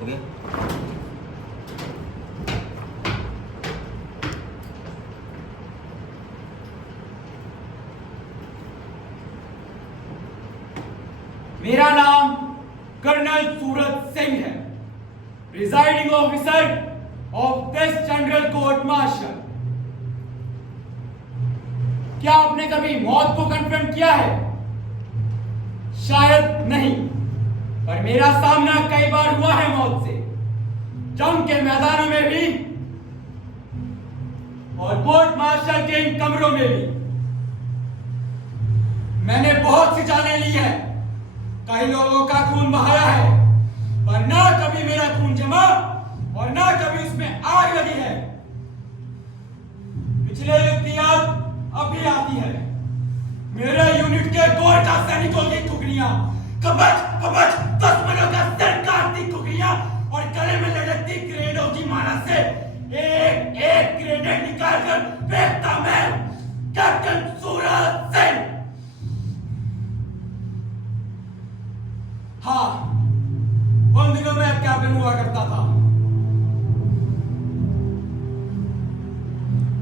हो गया? मेरा नाम कर्नल सूरज सिंह है, presiding officer of west general court martial. क्या आपने कभी मौत को कन्फ्रंट किया है? शायद नहीं, पर मेरा सामना कई बार हुआ है मौत से, जंग के मैदानों में भी और कोर्ट मार्शल के इन कमरों में भी। मैंने बहुत सी जानें ली है, कई लोगों का खून बहाया है, पर ना कभी मेरा खून जमा और ना कभी उसमें आग लगी है। पिछले युद्ध की याद अभी आती है। मेरे यूनिट के कोर्टा सैनिकों की टुकड़ियां कबच कबच दुश्मनों का सर काटती टुकड़ियां और गले में लटकती ग्रेनेडों की माला से एक एक ग्रेनेड निकालकर फेंकता मैं, कैप्टन सूरज सिंह। हाँ, उन दिनों में कैप्टन हुआ करता था।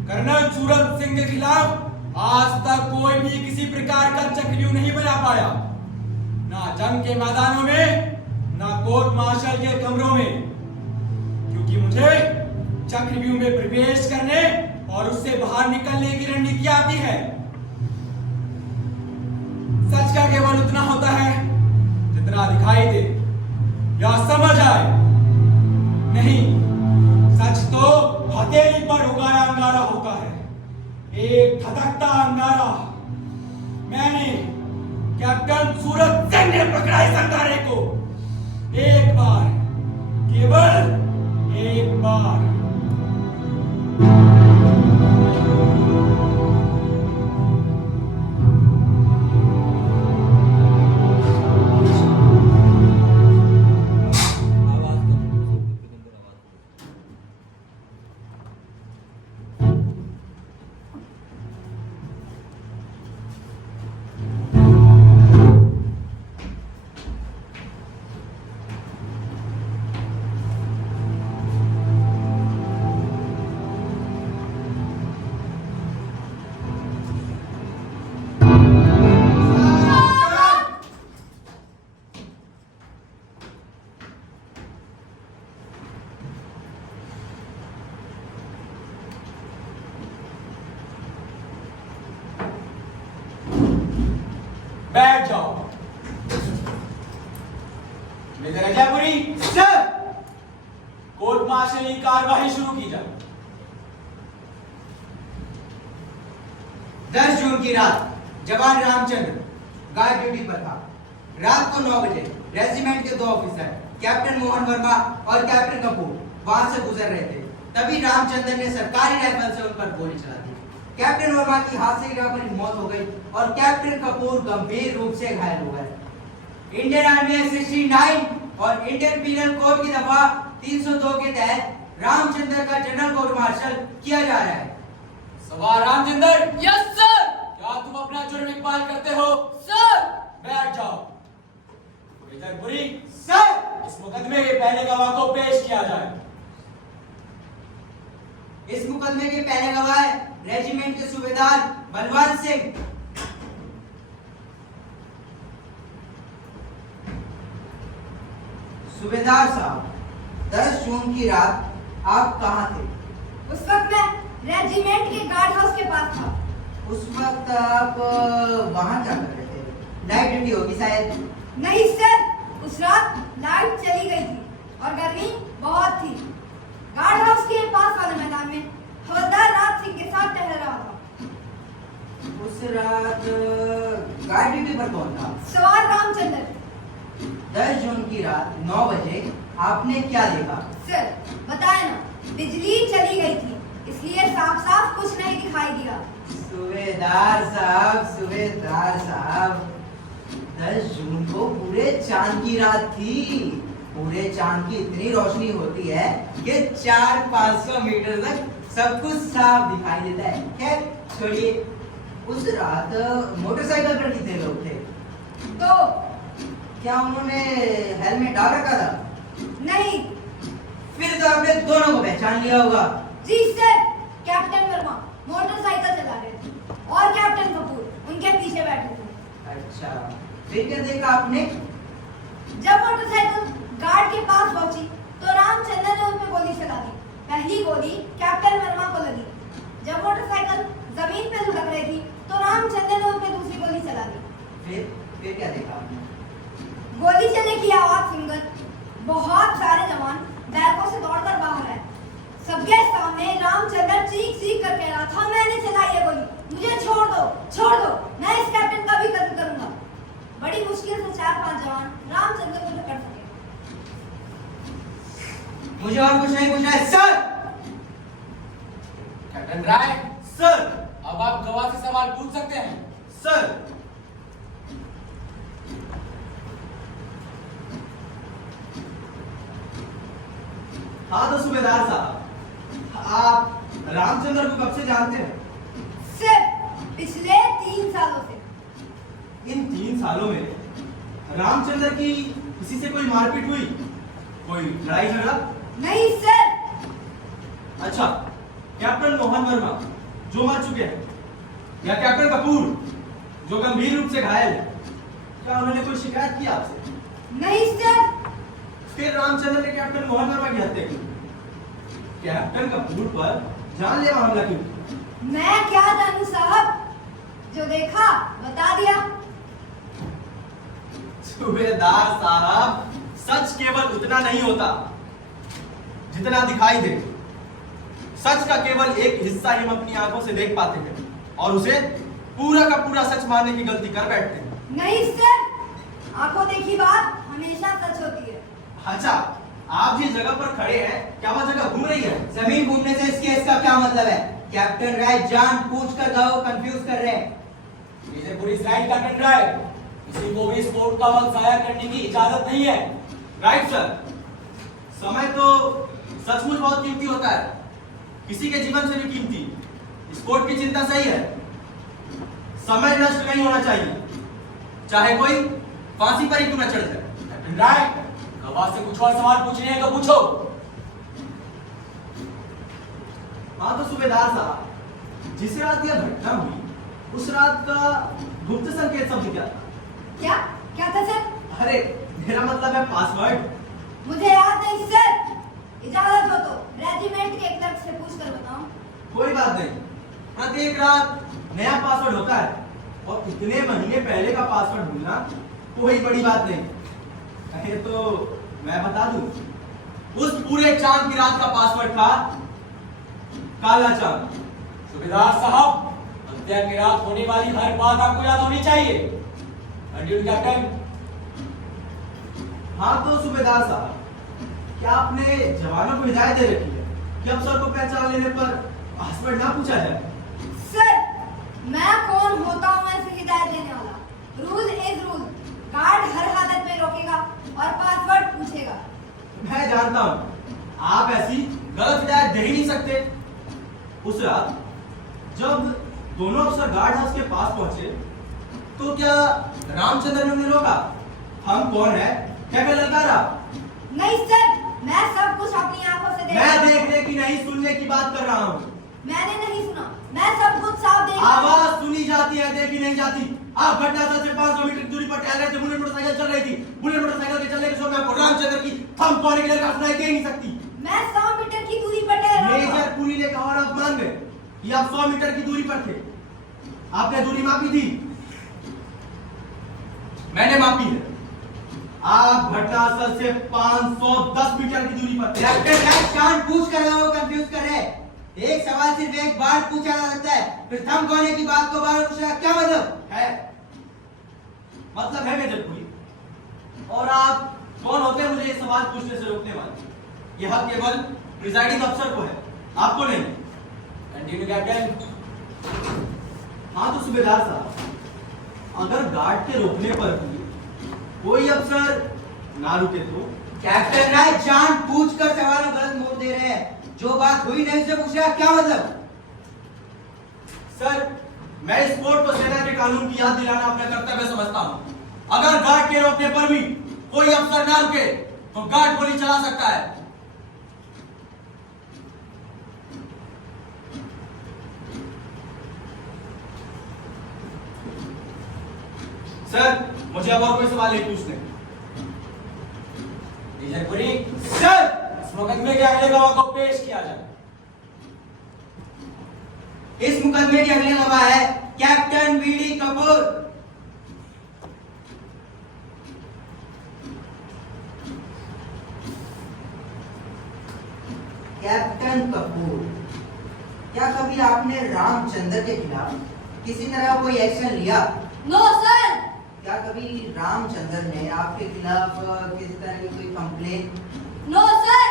कर्नल सूरज सिंह के खिलाफ आज तक कोई भी किसी प्रकार का चक्रव्यूह नहीं बना पाया, ना जंग के मैदानों में, ना कोर्ट मार्शल के कमरों में, क्योंकि मुझे चक्रव्यूह में प्रवेश करने और उससे बाहर निकलने की रणनीति आती है। सच का केवल उतना होता है जितना दिखाई दे या समझ आए। नहीं, सच तो हथेली पर उगाया अंगारा होता है, एक धधकता अंगारा। मैंने कैप्टन सूरज सिंह ने पकड़ा इस अंगारे को एक बार, केवल एक बार। बैठ जाओ। Major Ajaypuri sir, court martial की कार्यवाही शुरू की जाए। 10 जून की रात जवान रामचंद्र गार्ड ड्यूटी पर था। रात को 9 बजे रेजिमेंट के 2 ऑफिसर कैप्टन मोहन वर्मा और कैप्टन कपूर वहां से गुजर रहे थे। तभी रामचंद्र ने सरकारी राइफल से उन पर गोली चला दी। कैप्टन वर्मा की हादसे की जगह पर मौत हो गई और कैप्टन कपूर गंभीर रूप से घायल हो गए। इंडियन आर्मी एक्ट 69 और इंडियन पीनल कोड की दफा 302 के तहत रामचंद्र का जनरल कोर्ट मार्शल किया जा रहा है। सवार रामचंद्र। Yes sir. क्या तुम अपना जुर्म इकबाल करते हो? सर। बैठ जाओ। मेजरपुरी सर, इस मुकदमे के पहले गवाह को पेश किया जाए। इस मुकदमे के पहले गवाह रेजिमेंट के सूबेदार बलवंत सिंह। सूबेदार साहब, 10 जून की रात आप कहाँ थे? उस वक्त मैं रेजिमेंट के गार्ड हाउस के पास था। उस वक्त आप वहां क्या कर रहे थे? नाइट ड्यूटी होगी शायद। नहीं सर, उस रात लाइट चली गई थी और गर्मी बहुत थी। गार्ड हाउस के पास वाले मैदान में हवलदार राज सिंह के साथ टहल रहा था। उस रात गार्ड ड्यूटी पर कौन था? सवार रामचंद्र। 10 जून की रात 9 बजे आपने क्या देखा? सर बताए ना, बिजली चली गई थी, इसलिए साफ साफ कुछ नहीं दिखाई दिया। सूबेदार साहब, सूबेदार साहब, 10 जून को पूरे चांद की रात थी। पूरे चांद की इतनी रोशनी होती है कि 400-500 मीटर तक सब कुछ साफ दिखाई देता है। खैर छोड़िए, उस रात मोटरसाइकिल पर कितने लोग थे? तो क्या उन्होंने हेलमेट डाल रखा था? नहीं। फिर तो आपने दोनों को पहचान लिया होगा। जी सर, कैप्टन वर्मा मोटरसाइकिल चला रहे थे और कैप्टन कपूर उनके पीछे बैठे थे। अच्छा, फिर क्या देखा आपने? जब मोटरसाइकिल गार्ड के पास पहुंची तो रामचंद्र ने उन पे गोली चला दी। पहली गोली कैप्टन वर्मा को लगी। जब मोटरसाइकिल जमीन पे लुढ़क रही थी तो रामचंद्र ने उन पे दूसरी गोली चला दी। फिर क्या देखा आपने? गोली चलने की आवाज सुनकर बहुत सारे जवान बैरकों से दौड़कर बाहर आए। सबके सामने रामचंद्र चीख चीख कर कह रहा था, मैंने चलाई है गोली, मुझे छोड़ दो, मैं इस कैप्टन का भी कत्ल करूंगा। बड़ी मुश्किल से 4-5 जवान रामचंद्र को पकड़ सके। मुझे और कुछ नहीं पूछना है सर। कैप्टन राय, सर। अब आप गवाह से सवाल पूछ सकते हैं। सर। हाँ तो सूबेदार साहब, आप रामचंद्र को कब से जानते हैं? सर, पिछले 3 सालों से। इन 3 सालों में रामचंद्र की किसी से कोई मारपीट हुई, कोई लड़ाई झगड़ा? नहीं सर। अच्छा, कैप्टन मोहन वर्मा जो मर चुके हैं या कैप्टन कपूर जो गंभीर रूप से घायल है, क्या उन्होंने कोई शिकायत की आपसे? नहीं सर। फिर रामचंद्र ने कैप्टन मोहन वर्मा की हत्या की, कैप्टन कपूर पर जानलेवा हमला क्यों? मैं क्या जानूं साहब, जो देखा बता दिया। सूबेदार साहब, सच केवल उतना नहीं होता जितना दिखाई दे। सच का केवल एक हिस्सा ही हम अपनी आंखों से देख पाते हैं और उसे पूरा का पूरा सच मानने की गलती कर बैठते हैं। नहीं सर, आंखों देखी बात हमेशा सच होती है। अच्छा, आप जिस जगह पर खड़े हैं, क्या वह जगह घूम रही है? जमीन घूमने से इस केस का क्या मतलब है? कैप्टन राय जानबूझकर गाँव कंफ्यूज कर रहे हैं। इसे पुलिस राइट कैप्टन राय, किसी को भी स्पोर्ट का वक्त जाया करने की इजाजत नहीं है। राइट सर, समय तो सचमुच बहुत कीमती होता है, किसी के जीवन से भी कीमती। स्पोर्ट की चिंता सही है, समय नष्ट नहीं होना चाहिए, चाहे कोई फांसी पर ही क्यों न चढ़ जाए। कैप्टन राय, गवाह से कुछ और सवाल पूछने हैं तो पूछो। हाँ तो सूबेदार साहब, जिस रात यह घटना हुई उस रात का गुप्त संकेत शब्द क्या था? क्या था सर? अरे मेरा मतलब है पासवर्ड। मुझे याद नहीं सर। इजाजत हो तो रेजिमेंट के क्लर्क से पूछ कर बताऊं। कोई बात नहीं, प्रत्येक रात नया पासवर्ड होता है और इतने महीने पहले का पासवर्ड भूलना कोई बड़ी बात नहीं। कहे तो मैं बता दूं, उस पूरे चांद की रात का पासवर्ड था काला चांद। सूबेदार साहब, हत्या की रात होने वाली हर बात आपको याद होनी चाहिए। कैप्टन। हाँ तो सूबेदार साहब, क्या आपने जवानों को हिदायत दे रखी है कि अफसर को पहचान लेने पर पासवर्ड ना पूछा जाए? सर, मैं कौन होता हूँ ऐसी हिदायत देने वाला? Rule is rule. गार्ड हर हालत में रोकेगा और पासवर्ड पूछेगा। मैं जानता हूँ, आप ऐसी गलत हिदायत दे ही नहीं सकते। उस रात जब दोनों अफसर गार्ड हाउस के पास पहुंचे तो क्या रामचंद्र ने उन्हें रोका? हम कौन है क्या मैं ललकारा? नहीं सर, मैं सब कुछ अपनी आंखों से मैं देखने की नहीं सुनने की बात कर रहा हूँ। मैंने नहीं सुना, मैं सब कुछ साफ देख। आवाज सुनी जाती है, देखी नहीं जाती। आप घटनास्थल से 500 मीटर की दूरी पर टहल रहे थे, बुलेट मोटरसाइकिल चल रही थी। बुलेट मोटरसाइकिल के चलने के समय आपको रामचंद्र की थम कौन की ललकार सुनाई दे नहीं सकती। मैं 100 मीटर की दूरी पर टहल रहा था। मेजर पुरी ने कहा और आप मान गए कि आप 100 मीटर की दूरी पर थे। आपने दूरी मापी थी? मैंने मापी है। आप घटनास्थल से 510 मीटर की दूरी पर थे। कैप्टन राय जानबूझ कर लोगों को कंफ्यूज कर रहे हैं। एक सवाल सिर्फ एक बार पूछा जा सकता है, फिर थम कोने की बात को बार पूछना क्या मतलब है? मतलब है मेजर पुरी। और आप कौन होते हैं मुझे ये सवाल पूछने से रोकने वाले? यह हक केवल प्रिजाइडिंग अफसर को है, आपको नहीं। Continue captain. हाँ तो सूबेदार साहब, अगर गार्ड के रोकने पर भी कोई अफसर ना रुके तो? कैप्टन राय जानबूझकर सवालों गलत मोड़ दे रहे हैं। जो बात हुई नहीं उसे पूछ रहा क्या मतलब? सर, मैं इस कोर्ट को सेना के कानून की याद दिलाना अपना कर्तव्य समझता हूँ। अगर गार्ड के रोकने पर भी कोई अफसर ना रुके तो गार्ड गोली चला सकता है। सर, मुझे अब और कोई सवाल नहीं पूछने। विजयपुरी, सर, इस मुकदमे के अगले गवाह को पेश किया जाए। इस मुकदमे के अगले गवाह है captain BD Kapoor. Captain Kapoor, क्या कभी आपने रामचंद्र के खिलाफ किसी तरह कोई एक्शन लिया? No sir. क्या कभी रामचंद्र ने आपके खिलाफ किसी तरह की कोई कंप्लेन? No sir.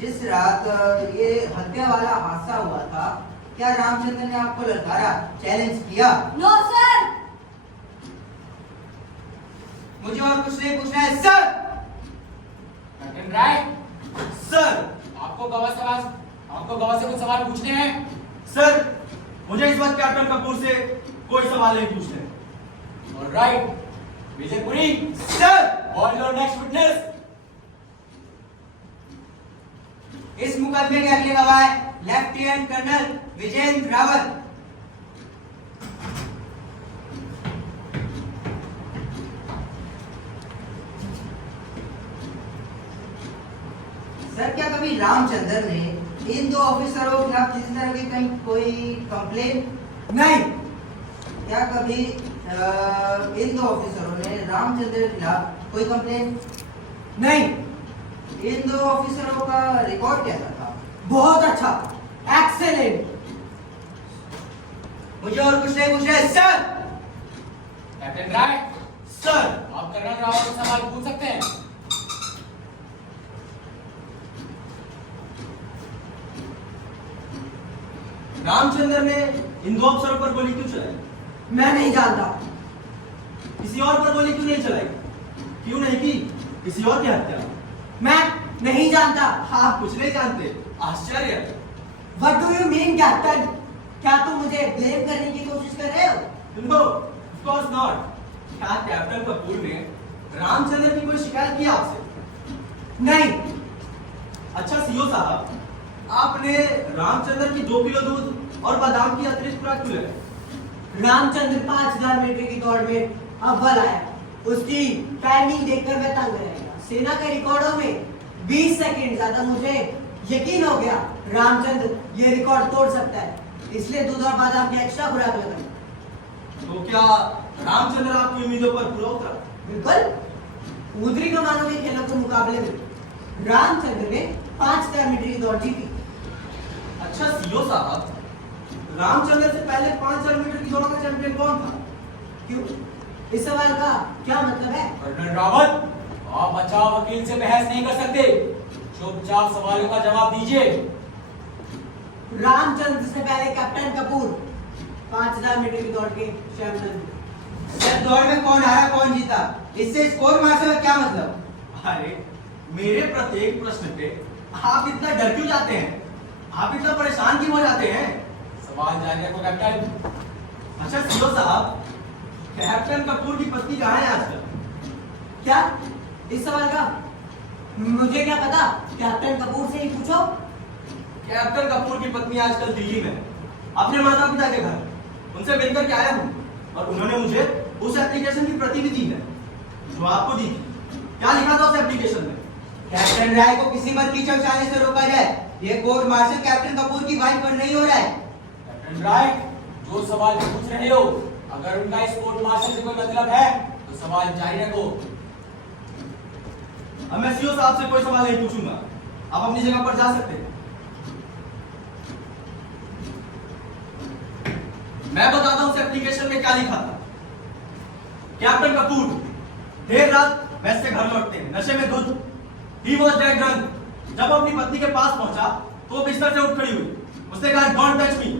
जिस रात ये हत्या वाला हादसा हुआ था, क्या रामचंद्र ने आपको ललकारा, चैलेंज किया? No sir. मुझे और कुछ नहीं पूछना है सर। कैप्टन राय, सर, आपको गवाह से कुछ सवाल पूछने हैं। सर, मुझे इस वक्त कैप्टन कपूर से कोई सवाल नहीं पूछने। Alright, Vijaypuri, sir, call your next witness. इस मुकदमे के अगले गवाह है lieutenant colonel Vijendra Rawat. Sir, क्या कभी रामचंद्र ने इन दो ऑफिसरों के खिलाफ किसी तरह की कहीं कोई कंप्लेन? नहीं। क्या कभी इन दो ऑफिसरों ने रामचंद्र के खिलाफ कोई कंप्लेन? नहीं। इन दो ऑफिसरों का रिकॉर्ड कैसा था? बहुत अच्छा, एक्सेलेंट। मुझे और कुछ नहीं पूछना है सर। कैप्टन राय, सर, आप कर्नल रावत से सवाल पूछ सकते हैं। रामचंद्र ने इन दो अफसरों पर गोली क्यों चलाई? मैं नहीं जानता। किसी और पर गोली क्यों नहीं चलाई? क्यों नहीं की किसी और की हत्या? मैं नहीं जानता। आप कुछ नहीं जानते, आश्चर्य। What do you mean, captain? क्या तुम मुझे ब्लेम करने की कोशिश कर रहे हो? No, of course not. क्या कैप्टन कपूर ने रामचंद्र की कोई शिकायत की आपसे? नहीं। अच्छा सीओ साहब, आपने रामचंद्र की 2 किलो दूध और बादाम की अतिरिक्त खुराक क्यों लगाई? रामचंद्र 5000 मीटर की दौड़ में अव्वल आया। उसकी टाइमिंग देखकर मैं तंग रह गया। सेना के रिकॉर्डों में 20 सेकंड ज्यादा। मुझे यकीन हो गया रामचंद्र ये रिकॉर्ड तोड़ सकता है, इसलिए दूध और बादाम की एक्स्ट्रा खुराक लगाई। तो क्या रामचंद्र आपकी उम्मीदों पर पूरा उतरा? बिल्कुल। ऊदरी कमानों के खेलों के मुकाबले में रामचंद्र ने 5000 मीटर की दौड़ जीती। अच्छा सीओ साहब, रामचंद्र से पहले 5000 मीटर की दौड़ का चैंपियन कौन था? क्यों? इस सवाल का क्या मतलब है? कर्नल रावत, आप बचाव वकील से बहस नहीं कर सकते। चुपचाप सवालों का जवाब दीजिए। रामचंद्र से पहले कैप्टन कपूर 5000 मीटर की दौड़ के चैंपियन। सर, दौड़ में कौन हारा कौन जीता, इससे स्कोर मार्क्स का क्या मतलब? अरे, मेरे प्रत्येक प्रश्न पे आप इतना डर क्यों जाते हैं? आप इतना परेशान क्यों हो जाते हैं? सवाल जारी रखो कैप्टन। अच्छा सीओ साहब, कैप्टन कपूर की पत्नी कहाँ है आजकल? क्या? इस सवाल का मुझे क्या पता? कैप्टन कपूर से ही पूछो। कैप्टन कपूर की पत्नी आजकल दिल्ली में है, अपने माता पिता के घर। उनसे मिलकर के आया हूँ और उन्होंने मुझे उस एप्लीकेशन की प्रति भी दी है जो आपको दी थी। क्या लिखा था उस एप्लीकेशन में? कैप्टन राय को किसी मत कीचड़ उछालने से रोका जाए। ये कोर्ट मार्शल कैप्टन कपूर की वाइफ पर नहीं हो रहा है। कैप्टन राय, जो सवाल पूछ रहे हो, अगर उनका इस कोर्ट मार्शल से कोई मतलब है तो सवाल जारी रखो। अब मैं सीओ साहब से कोई सवाल नहीं पूछूंगा, आप अपनी जगह पर जा सकते हैं। मैं बताता हूं उस एप्लीकेशन में क्या लिखा था। कैप्टन कपूर देर रात मैच से घर लौटते हैं, नशे में धुत। He was dead drunk. जब अपनी पत्नी के पास पहुंचा तो बिस्तर से उठ खड़ी हुई। उसने कहा डोंट टच मी,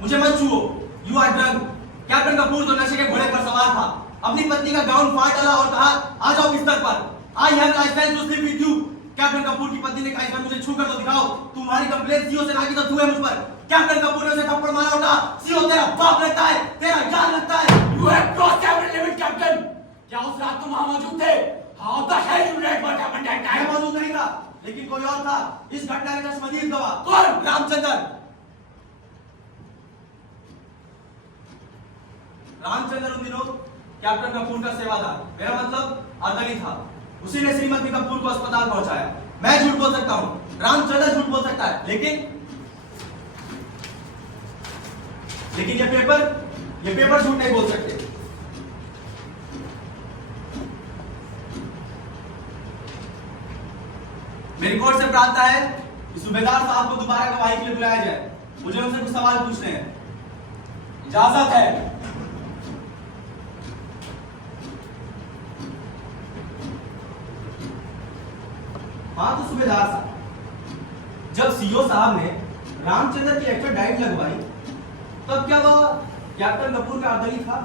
मुझे मत छुओ, you are drunk. Captain Kapoor तो नशे के घोड़े पर सवार था, अपनी पत्नी का गाउन फाड़ डाला और कहा आ जाओ बिस्तर पर, I have licence to sleep with you. Captain Kapoor की पत्नी ने कहा इस मुझे छू कर तो दिखाओ, तुम्हारी कंप्लेंट सीओ से ना की तो तू है मुझ पर। कैप्टन कपूर ने उसे थप्पड़ मारा और कहा सीओ तेरा बाप लगता है, तेरा जान लगता है। You have crossed captain limit, captain. क्या उस रात तुम वहां मौजूद थे? How the hell you let what happened that मैं time? मौजूद नहीं था, लेकिन कोई और था इस घटना के चश्मदीद गवाह। कौन? रामचंद्र। रामचंद्र उन दिनों कैप्टन कपूर का सेवादार, मेरा मतलब अर्दली था। उसी ने श्रीमती कपूर को अस्पताल पहुंचाया। मैं झूठ बोल सकता हूँ, रामचंद्र झूठ बोल सकता है, लेकिन ये पेपर झूठ नहीं बोल सकते। मेरी कोर्ट से प्रार्थना है कि सूबेदार साहब को दोबारा गवाही के लिए बुलाया जाए। मुझे उनसे कुछ सवाल पूछने हैं। इजाजत है। हाँ तो सूबेदार साहब, जब सीओ साहब ने रामचंद्र की एक्टर डाइट लगवाई, तब क्या वह कैप्टन कपूर का अर्दली था?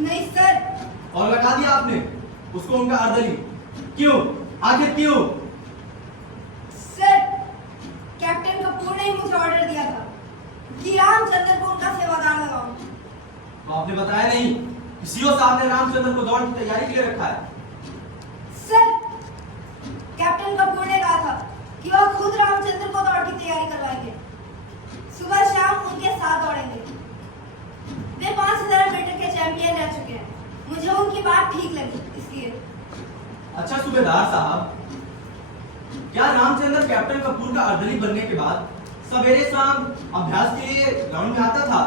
नहीं सर, और लगा दिया आपने उसको उनका अर्दली? क्यों? आखिर क्यों? सर कैप्टन कपूर ने ही मुझे ऑर्डर दिया था कि रामचंद्र को उनका सेवादार लगाऊं। तो आपने बताया नहीं कि सीओ साहब ने रामचंद्र को दौड़ की तैयारी के लिए रखा है। सर कैप्टन कपूर ने कहा था कि वह खुद रामचंद्र को दौड़ की तैयारी करवाएंगे। सुबह शाम उनके साथ दौड़ेंगे। वे 5000 मीटर के चैंपियन रह चुके हैं। मुझे उनकी बात ठीक लगी, इसलिए। अच्छा सूबेदार साहब, क्या रामचंद्र कैप्टन कपूर का अर्दली बनने के बाद सवेरे शाम अभ्यास के लिए ग्राउंड में आता था?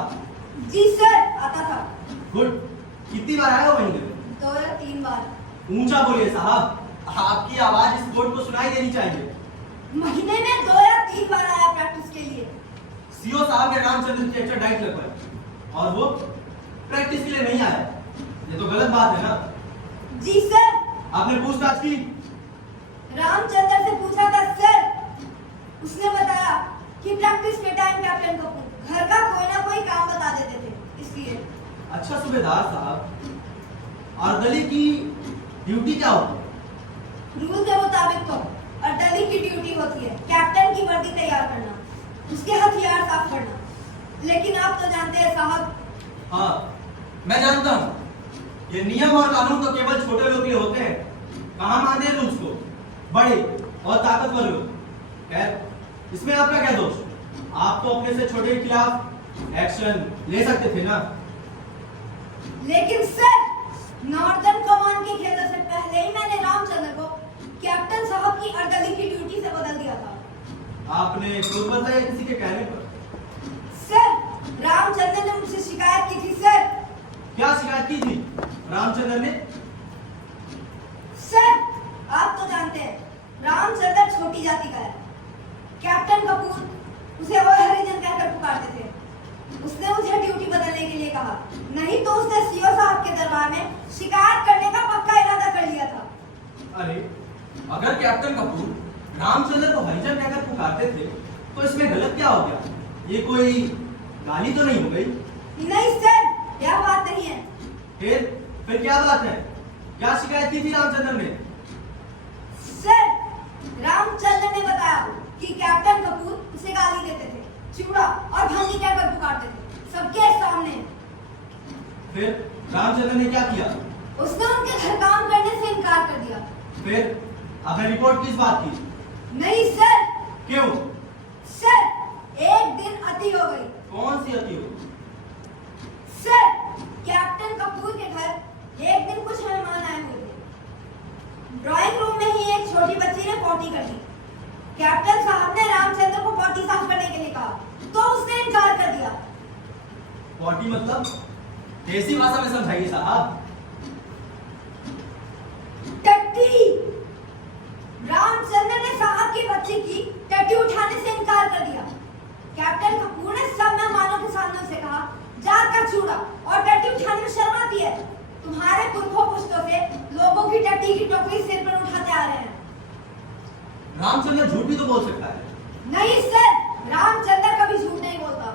जी सर, आता था। गुड। कितनी बार आया वो महीने में? 2 या 3 बार। ऊंचा बोलिए साहब, आपकी आवाज इस कोर्ट को सुनाई देनी चाहिए। महीने में 2 या 3 बार आया प्रैक्टिस के लिए। सीओ साहब ने रामचंद्र की एक्स्ट्रा डाइट लगवाई और वो प्रैक्टिस के लिए नहीं आया। ये तो गलत बात है ना? जी सर। आपने पूछताछ की? रामचंद्र से पूछा था सर। उसने बताया कि प्रैक्टिस के टाइम कैप्टन कपूर घर का कोई ना कोई काम बता देते थे, इसलिए। अच्छा सूबेदार साहब, अर्दली की ड्यूटी क्या होती है? रूल के मुताबिक तो अर्दली की ड्यूटी होती है कैप्टन की वर्दी तैयार करना, उसके हथियार साफ करना। लेकिन आप तो जानते हैं साहब। हाँ, मैं जानता हूँ। ये नियम और कानून तो केवल छोटे लोग के लिए होते हैं। कहाँ मानते हैं रूल्स को बड़े और ताकतवर लोग। खैर, इसमें आपका क्या दोष? आप तो अपने से छोटे के खिलाफ एक्शन ले सकते थे ना? लेकिन सर नॉर्दर्न कमान के खेलने से पहले ही मैंने रामचंद्र को कैप्टन साहब की अर्दली की ड्यूटी से बदल दिया था। आपने खुद बताया किसी के कहने पर? सर रामचंद्र ने मुझसे शिकायत की थी सर। क्या शिकायत की थी रामचंद्र ने? सर आप तो जानते हैं रामचंद्र छोटी जाति का है। कैप्टन कपूर उसे वो हरिजन कहकर पुकारते थे। उसने मुझे ड्यूटी बदलने के लिए कहा, नहीं तो उसने सीओ साहब के दरबार में शिकायत करने का पक्का इरादा कर लिया था। अरे, अगर कैप्टन कपूर रामचंद्र को हरिजन कहकर पुकारते थे, तो इसमें गलत क्या हो गया? ये कोई गाली तो नहीं हो गई? नहीं सर, यह बात नहीं है। फिर क्या बात है? क्या शिकायत की थी रामचंद्र ने? सर रामचंद्र ने बताया कि कैप्टन कपूर उसे गाली देते थे, चूड़ा और भंगी कहकर पुकारते थे सबके सामने। फिर रामचंद्र ने क्या किया? उसने उनके घर काम करने से इनकार कर दिया। फिर आपने रिपोर्ट किस बात की? नहीं सर। क्यों? सर एक दिन अति हो गई। कौन सी अति हो? सर कैप्टन कपूर के घर एक दिन कुछ मेहमान आए हुए थे। ड्राइंग रूम में ही एक छोटी बच्ची ने पॉटी कर दी। कैप्टन साहब ने रामचंद्र को पॉटी साफ करने के लिए कहा, तो उसने इनकार कर दिया। पॉटी मतलब? देसी भाषा में समझाइए साहब। टट्टी। रामचंद्र ने साहब की बच्ची की टट्टी उठाने से इनकार कर दिया। कैप्टन कपूर ने सब मेहमानों के सामने उसे कहा, जात का चूड़ा और टट्टी उठाने में शर्म आती है? तुम्हारे पुरखों पुश्तों से लोगों की टट्टी की टोकरी सिर पर उठाते आ रहे हैं। रामचंद्र झूठ भी तो बोल सकता है। नहीं सर, रामचंद्र कभी झूठ नहीं बोलता।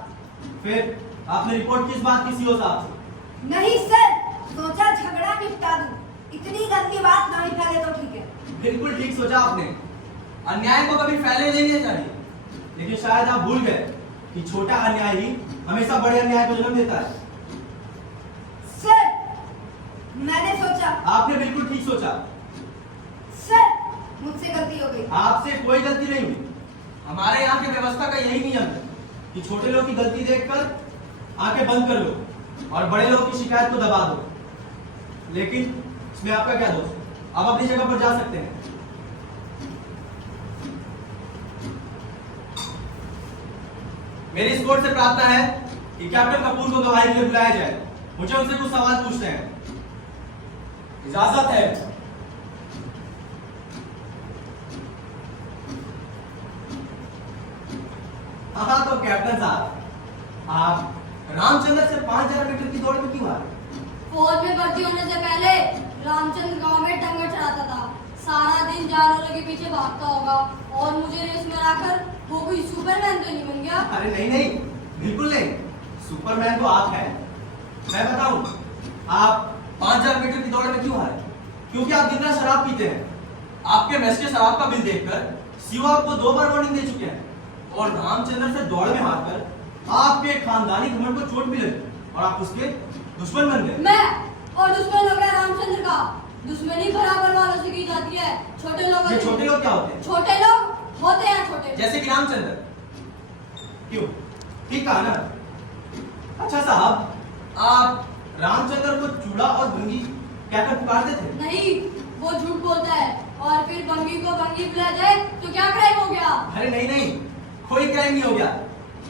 फिर आपने रिपोर्ट किस बात की सीओ साहब से? नहीं सर, सोचा झगड़ा निपटा दूं। इतनी गंदी बात नहीं फैले तो ठीक है। बिल्कुल ठीक सोचा आपने। अन्याय को कभी फैलने नहीं देना चाहिए। लेकिन शायद आप भूल गए कि छोटा अन्याय ही हमेशा बड़े अन्याय को जन्म देता है। सर मैंने सोचा। आपने बिल्कुल ठीक सोचा। मुझसे गलती हो गई। आपसे कोई गलती नहीं हुई। हमारे यहाँ की व्यवस्था का यही नियम है कि छोटे लोग की गलती देखकर आंखें बंद कर लो और बड़े लोग की शिकायत को दबा दो। लेकिन इसमें आपका क्या दोष है? आप अपनी जगह पर जा सकते हैं। मेरी इस कोर्ट से प्रार्थना है कि कैप्टन कपूर को गवाही के लिए बुलाया जाए। मुझे उनसे कुछ सवाल पूछने हैं। इजाजत है। हाँ तो कैप्टन साहब, आप रामचंद्र से 5000 मीटर की दौड़ में क्यों आ रहे? फौज में भर्ती होने से पहले रामचंद्र गांव में डंगर चढ़ाता था। सारा दिन जानवरों के पीछे भागता होगा और मुझे रेस में आकर वो कोई सुपरमैन तो नहीं बन गया? अरे नहीं नहीं, बिल्कुल नहीं। सुपरमैन तो आप हैं। मैं बताऊं, आप 5000 मीटर की दौड़ में क्यों आ रहे? क्योंकि आप दिन रात शराब पीते हैं। आपके मेस के शराब का बिल देखकर सीओ आपको 2 बार वार्निंग दे चुके हैं और रामचंद्र से दौड़ में हारकर आपके खानदानी घमंड को चोट भी लगी और आप उसके दुश्मन बन गए। मैं और दुश्मन हो गया रामचंद्र का। दुश्मनी बराबर वालों से की जाती है। छोटे लोग, ये छोटे लोग क्या होते हैं? छोटे लोग होते हैं छोटे। जैसे कि रामचंद्र। क्यों? ठीक कहा ना? अच्छा साहब, आप रामचंद्र को चूड़ा और भंगी कहकर पुकारते थे? नहीं, वो झूठ बोलता है और फिर बंगी को बंगी बुला जाए तो क्या क्राइम हो गया? अरे नहीं नहीं, कोई क्राइम नहीं हो गया।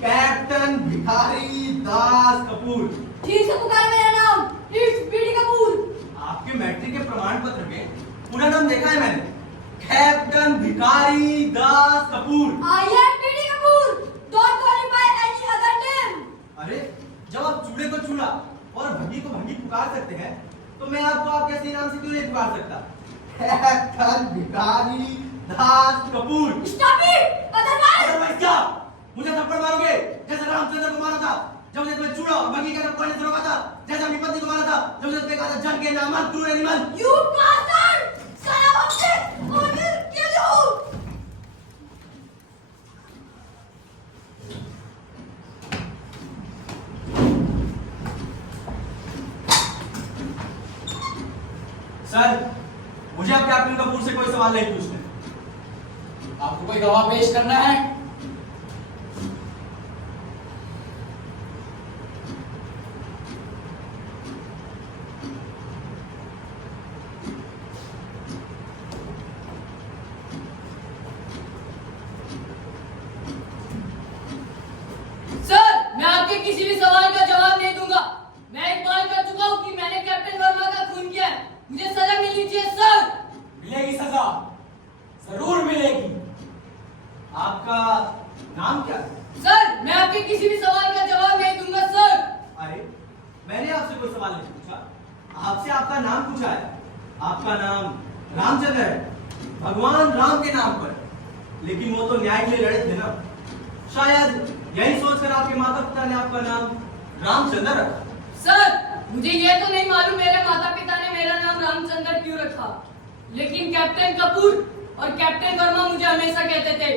कैप्टन भिखारी दास कपूर। ठीक से पुकार मेरा नाम, इट्स बीडी कपूर। आपके मैट्रिक के प्रमाण पत्र में पूरा नाम देखा है मैंने, captain Bhikhari Das Kapoor. I am BD Kapoor, don't call me by any other name. अरे जब आप चूड़े को चूड़ा और भंगी को भंगी पुकार सकते हैं तो मैं आपको आपके असली नाम से क्यों नहीं पुकार सकता? Captain Bhikhari Das Kapoor. Stop it, otherwise. Otherwise क्या? मुझे थप्पड़ मारोगे जैसे रामचंद्र को मारा था जब मुझे तुम्हें चूड़ा और भंगी का पकड़ने से रोका था, जैसे अपनी पत्नी को मारा था जब मुझे तुम्हें कहा था जन के नाम तू animal. You bastard! Son of a bitch! I will kill you! Sir, मुझे अब कैप्टन कपूर से कोई सवाल नहीं पूछने। आपको कोई गवाह पेश करना है? सर, मैं आपके किसी भी सवाल का जवाब नहीं दूंगा। मैं इकबाल कर चुका हूँ कि मैंने कैप्टन वर्मा का खून किया है। मुझे सजा मिलनी चाहिए सर। मिलेगी सजा, जरूर मिलेगी। आपका नाम क्या है? सर, मैं आपके किसी भी सवाल का जवाब नहीं दूंगा सर। अरे मैंने आपसे कोई सवाल नहीं पूछा, आपसे आपका नाम पूछा है। आपका नाम रामचंद्र है, भगवान राम के नाम पर। लेकिन वो तो न्याय के लिए लड़े थे ना, शायद यही सोचकर आपके माता पिता ने आपका नाम रामचंद्र रखा। सर, मुझे ये तो नहीं मालूम मेरे माता पिता ने मेरा नाम रामचंद्र क्यों रखा, लेकिन कैप्टन कपूर और कैप्टन वर्मा मुझे हमेशा कहते थे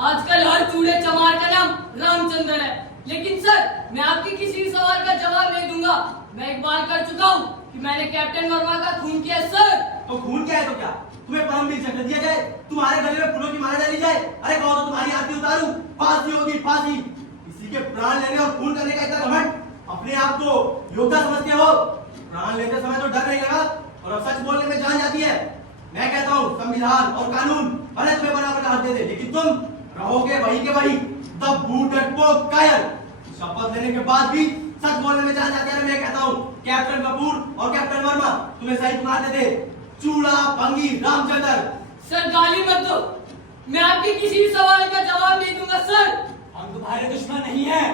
आजकल हर चूड़े चमार का नाम रामचंद्र है। लेकिन सर, मैं आपके किसी भी सवाल का जवाब नहीं दूंगा। मैं इकबाल कर चुका हूँ कि मैंने कैप्टन वर्मा का खून किया है सर। तो खून क्या है तो क्या? तुम्हें परमवीर चक्र दिया जाए, तुम्हारे गले में फूलों की माला डाली जाए? अरे कहो तो तुम्हारी आरती उतारूं, फांसी होगी फांसी। किसी के प्राण लेने और खून करने का इतना घमंड, अपने आप को योद्धा समझते हो? प्राण लेते समय तो डर नहीं लगा और अब सच बोलने में जान जाती है। मैं कहता हूँ संविधान और कानून भले तुम्हें बराबर का हक दे दे, लेकिन तुम रहोगे वही के वही, द बूटपोक कायर। शपथ लेने के बाद भी सच बोलने में जान जाती है। मैं कहता हूँ कैप्टन कपूर और कैप्टन वर्मा तुम्हें सही पुकारते थे, चूड़ा भंगी रामचंद्र। सर गाली मत दो, मैं आपके किसी भी सवाल का जवाब नहीं दूंगा सर। हम तुम्हारे दुश्मन नहीं हैं।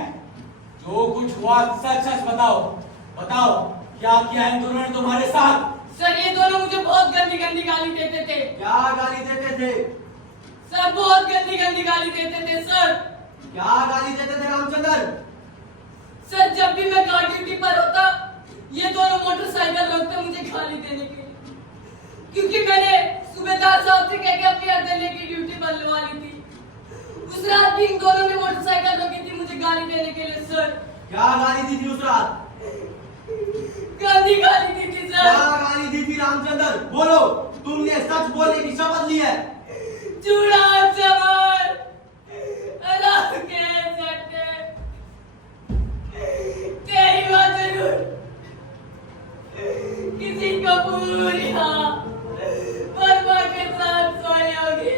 जो कुछ हुआ सच सच बताओ। बताओ क्या किया इन दोनों ने तुम्हारे साथ? सर, ये दोनों मुझे बहुत गंदी गंदी गाली देते थे। क्या गाली देते थे? सर, बहुत गंदी गंदी गाली देते थे सर। क्या गाली देते थे रामचंद्र? सर, जब भी मैं गार्ड ड्यूटी पर होता, ये दोनों मोटरसाइकिल रोकते मुझे गाली देने के लिए, क्योंकि मैंने सूबेदार साहब से कह के अपनी अर्दले की ड्यूटी बदलवा ली थी। उस रात भी इन दोनों ने मोटरसाइकिल रोकी थी मुझे गाली देने के लिए सर। क्या गाली दी थी उस रात? गंदी गाली दी थी क्या सर। गाली दी थी रामचंद्र? बोलो, तुमने सच बोलने की शपथ ली है। चूड़ा चमार राम के सट्टे तेरी बात जरूर किसी कपूर यहाँ वर्मा के साथ सोई होगी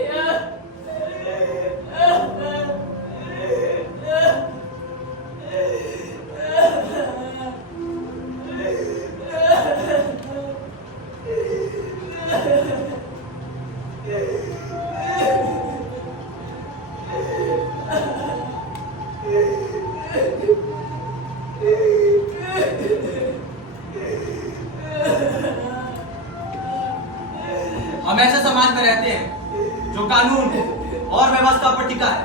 हम ऐसे समाज में रहते हैं जो कानून और व्यवस्था पर टिका है।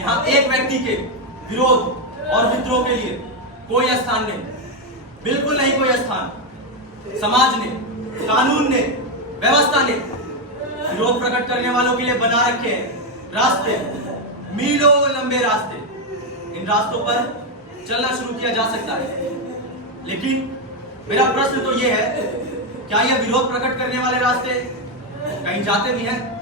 यहाँ एक व्यक्ति के विरोध और विद्रोह के लिए कोई स्थान नहीं, बिल्कुल नहीं कोई स्थान। समाज ने, कानून ने, व्यवस्था ने विरोध प्रकट करने वालों के लिए बना रखे हैं रास्ते, मीलों लंबे रास्ते। इन रास्तों पर चलना शुरू किया जा सकता है, लेकिन मेरा प्रश्न तो ये है, क्या ये विरोध प्रकट करने वाले रास्ते कहीं जाते भी हैं?